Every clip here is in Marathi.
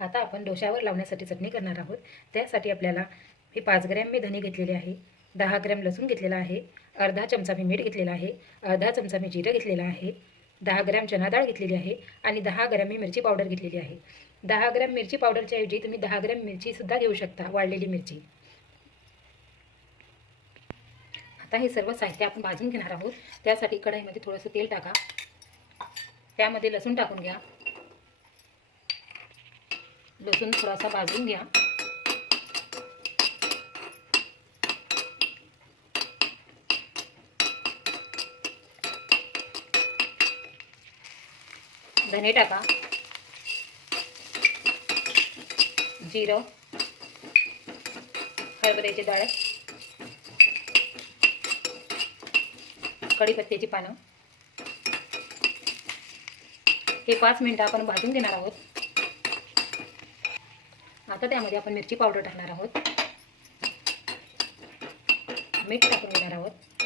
आता आपण डोश्यावर लावण्यासाठी चटणी करणार आहोत। त्यासाठी आपल्याला हे 5 ग्रॅम मी धने घेतलेले आहे, 10 ग्रॅम लसूण घेतलेला आहे, अर्धा चमचा मी मीठ घेतलेला आहे, अर्धा चमचा मी जिरं घेतलेला आहे, 10 ग्रॅम चना डाळ घेतलेली आहे आणि 10 ग्रॅम मी मिरची पावडर घेतलेली आहे। 10 ग्रॅम मिरची पावडरच्या ऐवजी तुम्ही 10 ग्रॅम मिरचीसुद्धा घेऊ शकता, वाळलेली मिरची। आता हे सर्व साहित्य आपण भाजून घेणार आहोत। त्यासाठी कढईमध्ये थोडंसं तेल टाका, त्यामध्ये लसूण टाकून घ्या, लसूण थोडासा भाजून घ्या। धने टाका, जिरं, हरभऱ्याची डाळ, कढीपत्त्याची पानं, हे 5 मिनिटं आपण भाजून घेणार आहोत। आता त्यामध्ये आपण मिरची पावडर टाकणार आहोत, मीठ टाकून घेणार आहोत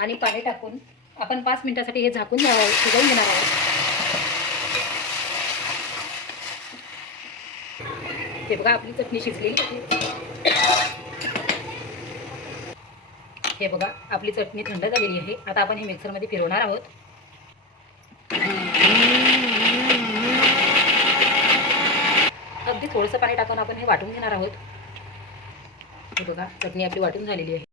आणि पाणी टाकून आपण 5 मिनिटांसाठी हे झाकून शिजवून घेणार आहोत। हे बघा आपली चटणी शिजलेली आहे। हे बघा आपली चटणी थंड झालेली आहे। आता आपण हे मिक्सरमध्ये फिरवणार आहोत। अगदी थोडंसं पाणी टाकून आपण हे वाटून घेणार आहोत। हे बघा चटणी आपली वाटून झालेली आहे।